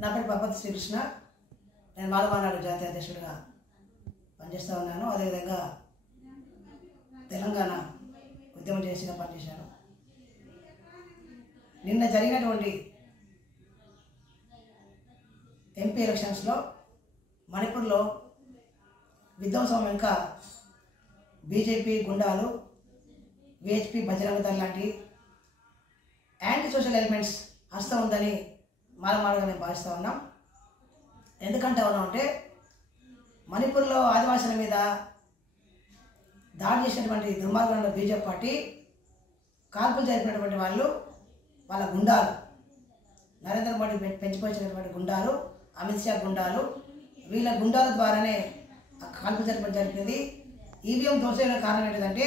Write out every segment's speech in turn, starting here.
నా పేరు పపతి శ్రీకృష్ణ. నేను మాలమానాడు జాతీయ అధ్యక్షుడిగా పనిచేస్తూ ఉన్నాను. అదేవిధంగా తెలంగాణ ఉద్యమం చేసిగా పనిచేశాను. నిన్న జరిగినటువంటి ఎంపీ ఎలక్షన్స్లో మణిపూర్లో విధ్వంసం వెనుక బీజేపీ గుండాలు, విహెచ్పి బజరంగ దళ్ లాంటి యాంటీ సోషల్ ఎలిమెంట్స్ హస్తం ఉందని మాలమాడగా మేము భావిస్తూ ఉన్నాం. ఎందుకంటే అంటే మణిపూర్లో ఆదివాసుల మీద దాడి చేసినటువంటి దుర్మార్గంలో బీజేపీ పార్టీ కాల్పులు జరిపినటువంటి వాళ్ళు వాళ్ళ గుండాలు, నరేంద్ర మోడీ పెంచిపోయినటువంటి గుండాలు, అమిత్ షా గుండాలు, వీళ్ళ గుండాల ద్వారానే కాల్పులు జరిపింది. ఈవీఎం దోషమైన కారణం ఏంటంటే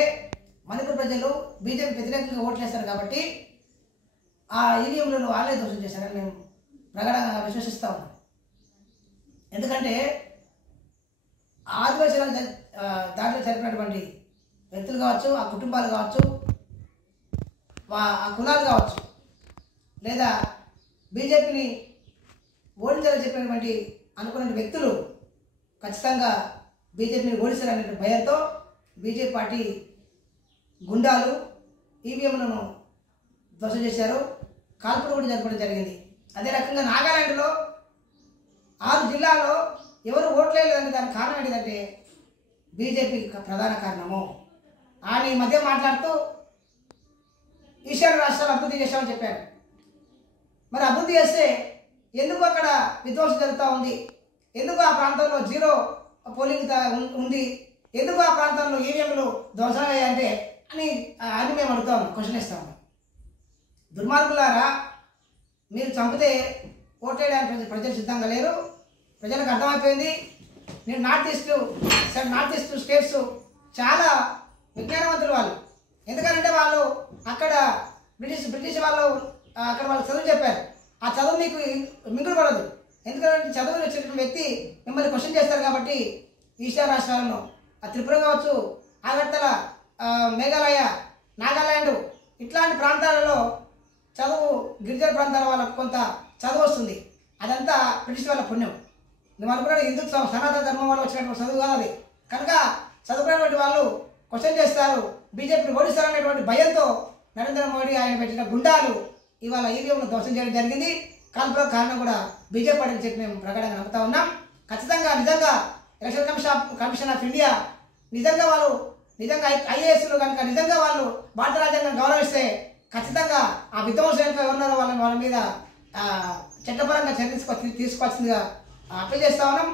మణిపూర్ ప్రజలు బీజేపీ వ్యతిరేకంగా ఓట్లు వేస్తారు కాబట్టి ఆ ఈవీఎంలను వాళ్ళే దోషం చేశారని మేము ప్రగాఢంగా విశ్వసిస్తూ ఉన్నాం. ఎందుకంటే ఆదివాసీలకు దాంట్లో జరిపినటువంటి వ్యక్తులు కావచ్చు, ఆ కుటుంబాలు కావచ్చు, ఆ కులాలు కావచ్చు, లేదా బీజేపీని ఓడించాలని చెప్పినటువంటి అనుకున్న వ్యక్తులు ఖచ్చితంగా బీజేపీని ఓడిస్తారనే భయంతో బీజేపీ పార్టీ గుండాలు ఈవీఎంలను ధ్వంసం చేశారు. కాల్పులు కూడా జరపడం జరిగింది. అదే రకంగా నాగాలాండ్లో 6 జిల్లాల్లో ఎవరు ఓట్లేదంటే దానికి కారణం ఏంటంటే బీజేపీ ప్రధాన కారణము. ఆయన ఈ మధ్య మాట్లాడుతూ ఈశాన్య రాష్ట్రాలు అభివృద్ధి చేశామని చెప్పారు. మరి అభివృద్ధి చేస్తే ఎందుకు అక్కడ విధ్వంసం జరుగుతూ ఉంది? ఎందుకు ఆ ప్రాంతంలో జీరో పోలింగ్ ఉంది? ఎందుకు ఆ ప్రాంతంలో ఈవీఎంలు ధ్వంసమయ్యాయంటే అని మేము అడుగుతాము, క్వశ్చన్ ఇస్తాము. దుర్మార్గులారా, మీరు చంపితే ఓట్లేయడానికి ప్రజలు సిద్ధంగా లేరు. ప్రజలకు అర్థమైపోయింది. నేను నార్త్ ఈస్ట్ స్టేట్స్ చాలా విజ్ఞానవంతులు వాళ్ళు. ఎందుకంటే వాళ్ళు అక్కడ బ్రిటిష్ వాళ్ళు అక్కడ వాళ్ళు చదువు చెప్పారు. ఆ చదువు మీకు మింగుడు పడదు. ఎందుకంటే చదువులు వచ్చినటువంటి వ్యక్తి మిమ్మల్ని క్వశ్చన్ చేస్తారు కాబట్టి ఈశాన్య రాష్ట్రాలను త్రిపుర కావచ్చు, అగర్తల, మేఘాలయ, నాగాలాండ్ ఇట్లాంటి ప్రాంతాలలో చదువు గిరిజన ప్రాంతాల వాళ్ళకు కొంత చదువు వస్తుంది. అదంతా బ్రిటిష్ వాళ్ళ పుణ్యం. నువ్వు అనుకున్నాడు హిందుత్వం సనాతన ధర్మం వల్ల వచ్చినటువంటి చదువు కాదు అది. కనుక చదువుకున్నటువంటి వాళ్ళు క్వశ్చన్ చేస్తారు, బీజేపీని ఓడిస్తారనేటువంటి భయంతో నరేంద్ర మోడీ ఆయన పెట్టిన గుండాలు ఇవాళ ఈవీఎంను ధ్వంసం చేయడం జరిగింది. కాల్పులకు కారణం కూడా బీజేపీ పార్టీని చెప్పి మేము ప్రకటనగా నమ్ముతా ఉన్నాం. ఖచ్చితంగా నిజంగా ఎలక్షన్ కమిషన్ ఆఫ్ ఇండియా నిజంగా ఐఏఎస్లు కనుక నిజంగా వాళ్ళు భారత రాజ్యాంగం గౌరవిస్తే ఖచ్చితంగా ఆ విధ్వంసం ఎవరున్నారో వాళ్ళ మీద చట్టపరంగా చర్య తీసుకోవాల్సిందిగా అప్పీల్ చేస్తా ఉన్నాం.